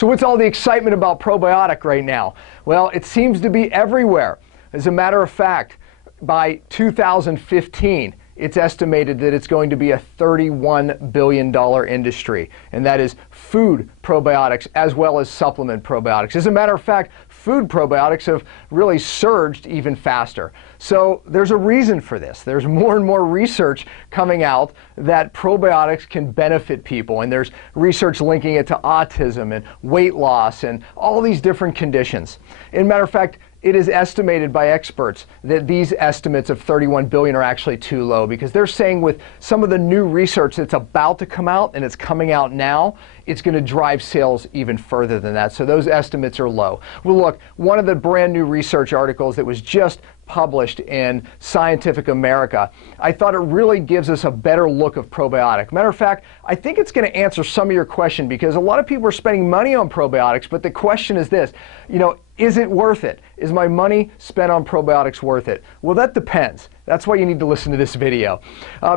So what's all the excitement about probiotic right now? Well, it seems to be everywhere. As a matter of fact, by 2015, it's estimated that it's going to be a $31 billion industry, and that is food probiotics as well as supplement probiotics. As a matter of fact, food probiotics have really surged even faster. So there's a reason for this. There's more and more research coming out that probiotics can benefit people, and there's research linking it to autism and weight loss and all these different conditions. As a matter of fact, it is estimated by experts that these estimates of 31 billion are actually too low, because they're saying with some of the new research that's about to come out, and it's coming out now, it's going to drive sales even further than that. So those estimates are low. Well, look, one of the brand new research articles that was just published in Scientific America, I thought it really gives us a better look of probiotic. Matter of fact, I think it's going to answer some of your question, because a lot of people are spending money on probiotics, but the question is this, is it worth it? Is my money spent on probiotics worth it? Well, that depends. That's why you need to listen to this video.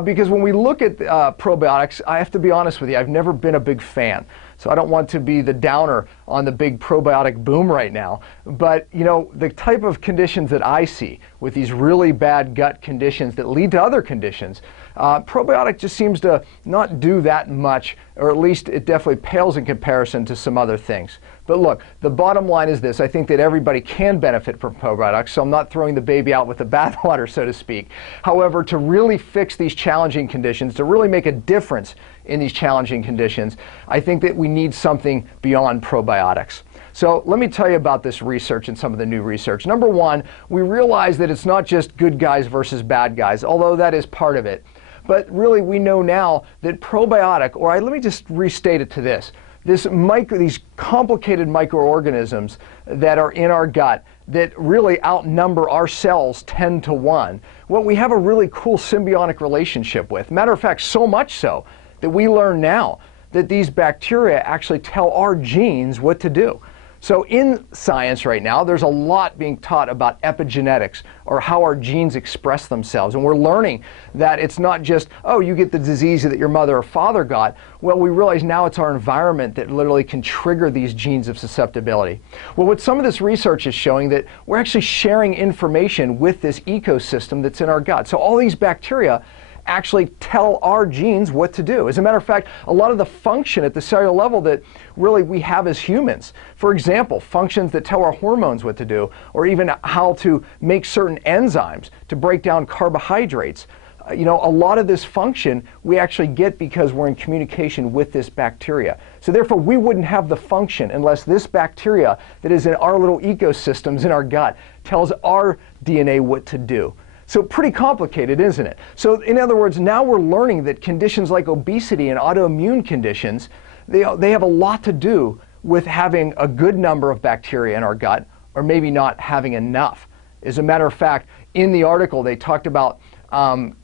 Because when we look at probiotics, I have to be honest with you, I've never been a big fan. So I don't want to be the downer on the big probiotic boom right now. But, the type of conditions that I see with these really bad gut conditions that lead to other conditions, probiotic just seems to not do that much, or at least it definitely pales in comparison to some other things. But look, the bottom line is this. I think that everybody can benefit from probiotics, so I'm not throwing the baby out with the bathwater, so to speak. However, to really fix these challenging conditions, to really make a difference in these challenging conditions, I think that we need something beyond probiotics. So let me tell you about this research and some of the new research. Number one, we realize that it's not just good guys versus bad guys, although that is part of it. But really, we know now that probiotic, or let me just restate it to this, these complicated microorganisms that are in our gut that really outnumber our cells 10 to 1, well, we have a really cool symbiotic relationship with. Matter of fact, so much so that we learn now that these bacteria actually tell our genes what to do. So in science right now, there's a lot being taught about epigenetics, or how our genes express themselves. And we're learning that it's not just, oh, you get the disease that your mother or father got. Well, we realize now it's our environment that literally can trigger these genes of susceptibility. Well, what some of this research is showing, that we're actually sharing information with this ecosystem that's in our gut. So all these bacteria actually tell our genes what to do. As a matter of fact, a lot of the function at the cellular level that really we have as humans, for example, functions that tell our hormones what to do, or even how to make certain enzymes to break down carbohydrates, a lot of this function we actually get because we're in communication with this bacteria. So therefore, we wouldn't have the function unless this bacteria that is in our little ecosystems in our gut tells our DNA what to do. So pretty complicated, isn't it? So in other words, now we're learning that conditions like obesity and autoimmune conditions, they have a lot to do with having a good number of bacteria in our gut, or maybe not having enough. As a matter of fact, in the article, they talked about,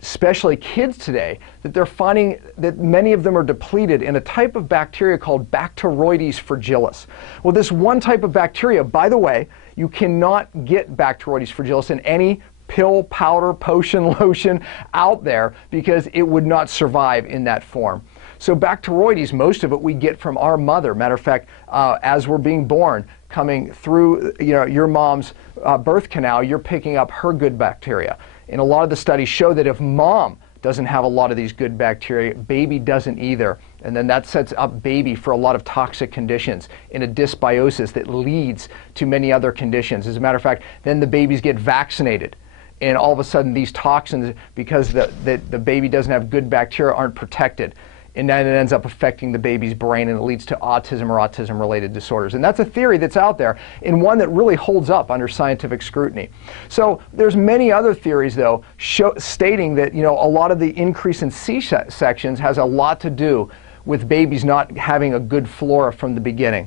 especially kids today, that they're finding that many of them are depleted in a type of bacteria called Bacteroides fragilis. Well, this one type of bacteria, by the way, you cannot get Bacteroides fragilis in any pill, powder, potion, lotion out there, because it would not survive in that form. So Bacteroides, most of it we get from our mother. Matter of fact, as we're being born, coming through your mom's birth canal, you're picking up her good bacteria. And a lot of the studies show that if mom doesn't have a lot of these good bacteria, baby doesn't either. And then that sets up baby for a lot of toxic conditions in a dysbiosis that leads to many other conditions. As a matter of fact, then the babies get vaccinated, and all of a sudden these toxins, because the baby doesn't have good bacteria, aren't protected. And then it ends up affecting the baby's brain, and it leads to autism or autism-related disorders. And that's a theory that's out there, and one that really holds up under scientific scrutiny. So there's many other theories, though, stating that a lot of the increase in C-sections has a lot to do with babies not having a good flora from the beginning,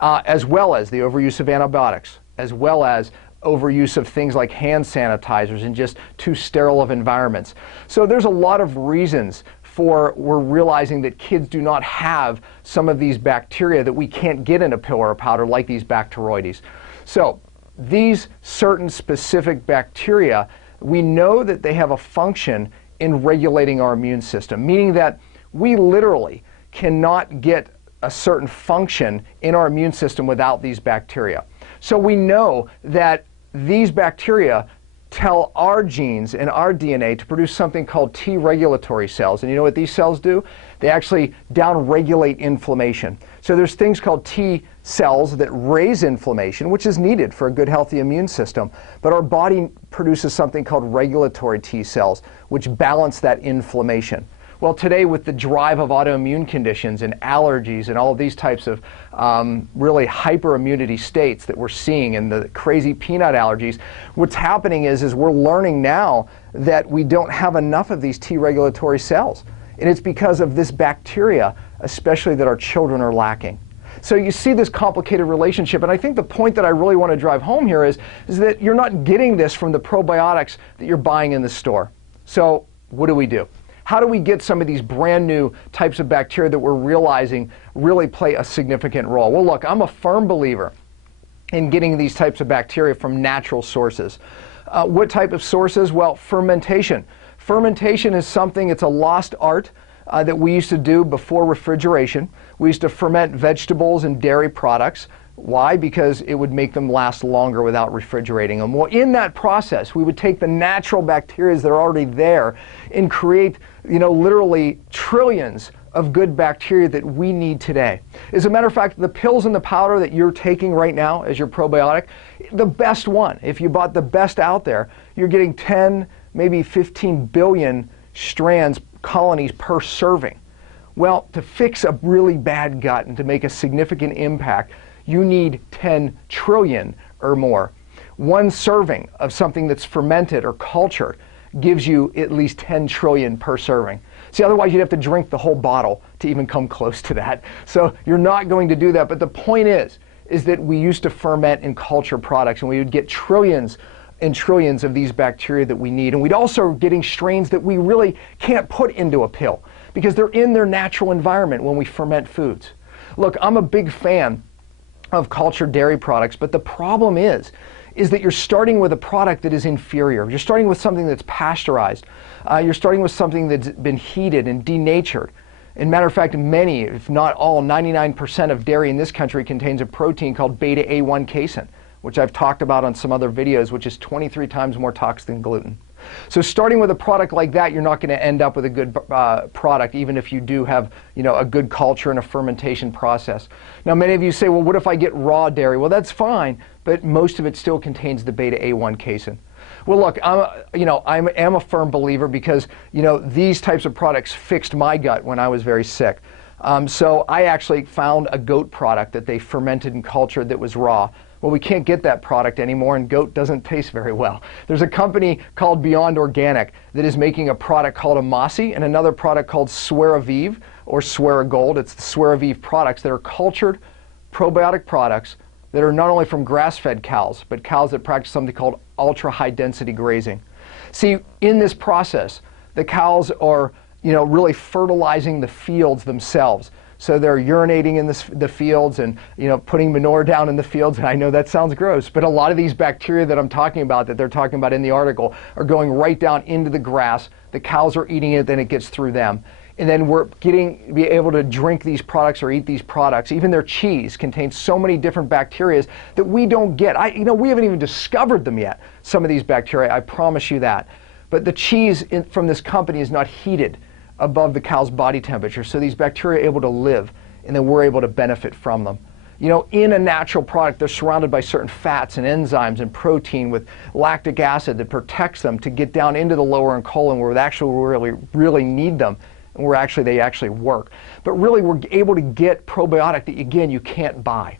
as well as the overuse of antibiotics, as well as overuse of things like hand sanitizers and just too sterile of environments. So there's a lot of reasons for we're realizing that kids do not have some of these bacteria that we can't get in a pill or a powder, like these Bacteroides. So these certain specific bacteria, we know that they have a function in regulating our immune system, meaning that we literally cannot get a certain function in our immune system without these bacteria. So we know that these bacteria tell our genes and our DNA to produce something called T regulatory cells. And you know what these cells do? They actually downregulate inflammation. So there's things called T cells that raise inflammation, which is needed for a good, healthy immune system. But our body produces something called regulatory T cells, which balance that inflammation. Well, today with the drive of autoimmune conditions and allergies and all of these types of really hyperimmunity states that we're seeing and the crazy peanut allergies, what's happening is we're learning now that we don't have enough of these T regulatory cells. And it's because of this bacteria, especially, that our children are lacking. So you see this complicated relationship, and I think the point that I really want to drive home here is that you're not getting this from the probiotics that you're buying in the store. So what do? How do we get some of these brand new types of bacteria that we're realizing really play a significant role? Well, look, I'm a firm believer in getting these types of bacteria from natural sources. What type of sources? Well, fermentation. Fermentation is something, it's a lost art that we used to do before refrigeration. We used to ferment vegetables and dairy products. Why? Because it would make them last longer without refrigerating them. Well, in that process, we would take the natural bacteria that are already there and create, literally trillions of good bacteria that we need today. As a matter of fact, the pills and the powder that you're taking right now as your probiotic, the best one, if you bought the best out there, you're getting 10, maybe 15 billion strands, colonies per serving. Well, to fix a really bad gut and to make a significant impact, you need 10 trillion or more. One serving of something that's fermented or cultured gives you at least 10 trillion per serving. See, otherwise you'd have to drink the whole bottle to even come close to that. So you're not going to do that. But the point is that we used to ferment and culture products, and we would get trillions and trillions of these bacteria that we need. And we'd also getting strains that we really can't put into a pill because they're in their natural environment when we ferment foods. Look, I'm a big fan of cultured dairy products, but the problem is that you're starting with a product that is inferior. You're starting with something that's pasteurized. You're starting with something that's been heated and denatured. As a matter of fact, many, if not all, 99% of dairy in this country contains a protein called beta-A1 casein, which I've talked about on some other videos, which is 23 times more toxic than gluten. So starting with a product like that, you're not going to end up with a good product, even if you do have, a good culture and a fermentation process. Now, many of you say, well, what if I get raw dairy? Well, that's fine, but most of it still contains the beta-A1 casein. Well, look, I am a firm believer because, these types of products fixed my gut when I was very sick. So I actually found a goat product that they fermented and cultured that was raw. Well, we can't get that product anymore, and goat doesn't taste very well. There's a company called Beyond Organic that is making a product called Amasi and another product called Swearavive or Swearagold. It's the Swearavive products that are cultured probiotic products that are not only from grass-fed cows, but cows that practice something called ultra-high density grazing. See, in this process, the cows are, really fertilizing the fields themselves. So they're urinating in the fields and, putting manure down in the fields. And I know that sounds gross, but a lot of these bacteria that I'm talking about, that they're talking about in the article, are going right down into the grass. The cows are eating it, then it gets through them. And then we're be able to drink these products or eat these products. Even their cheese contains so many different bacteria that we don't get. We haven't even discovered them yet, some of these bacteria, I promise you that. But the cheese from this company is not heated above the cow's body temperature, so these bacteria are able to live, and then we're able to benefit from them. In a natural product, they're surrounded by certain fats and enzymes and protein with lactic acid that protects them to get down into the lower and colon where they actually really need them, and where they actually work. But really, we're able to get probiotic that, again, you can't buy.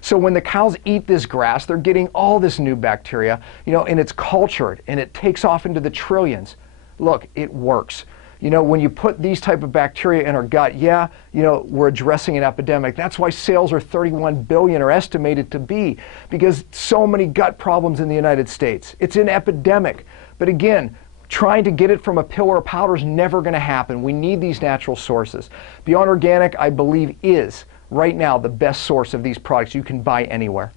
So when the cows eat this grass, they're getting all this new bacteria, and it's cultured, and it takes off into the trillions. Look, it works. When you put these type of bacteria in our gut, we're addressing an epidemic. That's why sales are 31 billion are estimated to be, because so many gut problems in the United States. It's an epidemic. But again, trying to get it from a pill or a powder is never going to happen. We need these natural sources. Beyond Organic, I believe, is right now the best source of these products you can buy anywhere.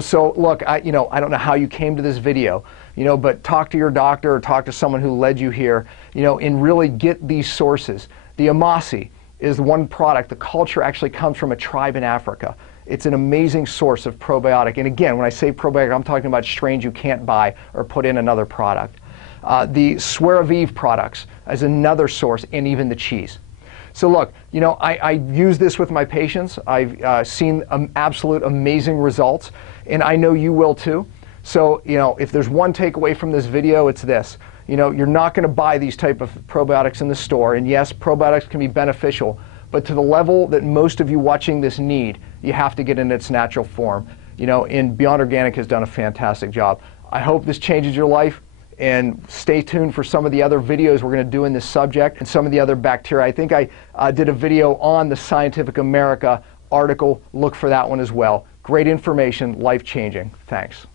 So look, I don't know how you came to this video, but talk to your doctor or talk to someone who led you here, and really get these sources. The Amasi is one product. The culture actually comes from a tribe in Africa. It's an amazing source of probiotic. And again, when I say probiotic, I'm talking about strains you can't buy or put in another product. The Swear-Aviv products as another source, and even the cheese. So look, you know, I use this with my patients. I've seen absolute amazing results, and I know you will too. So, you know, if there's one takeaway from this video, it's this. You know, you're not going to buy these type of probiotics in the store, and yes, probiotics can be beneficial, but to the level that most of you watching this need, you have to get in its natural form. You know, and Beyond Organic has done a fantastic job. I hope this changes your life, and stay tuned for some of the other videos we're going to do in this subject and some of the other bacteria. I think I did a video on the Scientific America article. Look for that one as well. Great information, life-changing. Thanks.